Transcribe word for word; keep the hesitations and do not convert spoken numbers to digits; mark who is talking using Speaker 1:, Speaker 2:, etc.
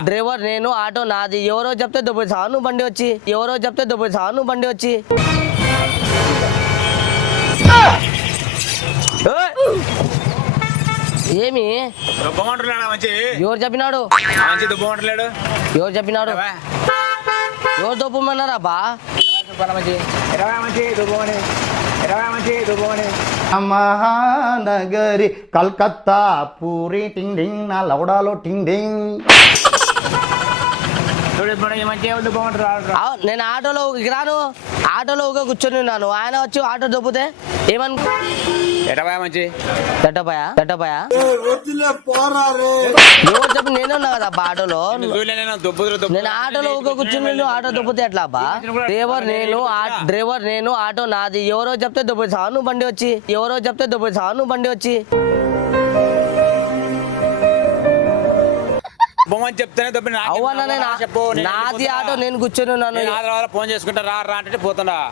Speaker 1: Driver నేను auto నాది ఎవరో చెప్తే దొబ్బేసా నువ్వు బండి వచ్చి ఎవరో చెప్తే దొబ్బేసా నువ్వు బండి వచ్చి ఏయ్! ఏమి ఎవరు చెప్పినాడు ఎవరు చెప్పినాడు ఎవరు దొప్పమన్నారా బా
Speaker 2: మహానగరి కల్కత్తా పూరి టింగ్ డింగ్ నా లవడాలో టింగ్ డింగ్.
Speaker 1: అవ్, నేను ఆటోలో ఊరికి రాను ఆటోలో ఊగా కూర్చొని ఉన్నాను ఆయన వచ్చి ఆటో దొబ్బితే ఏమను చెట్టపాయా చెట్టపాయా ఎవరు చెప్పి నేనే ఉన్నా కదా అబ్బా ఆటోలో నేను ఆటోలో ఊగా కూర్చొని ఆటో దొబ్బితే ఎట్లా అబ్బా డ్రైవర్ నేను ఆ- డ్రైవర్ నేను ఆటో నాది ఎవరో చెప్తే దొబ్బేసా నువ్వు బండి వచ్చి ఎవరో చెప్తే దొబ్బేసా నువ్వు బండి వచ్చి
Speaker 3: చెప్తానే
Speaker 1: అవునా నేను ఆ- నాది ఆటో నేను కూర్చొని ఉన్నాను
Speaker 3: ఫోన్ చేసుకుంటా రా రా అంటే పోతున్నా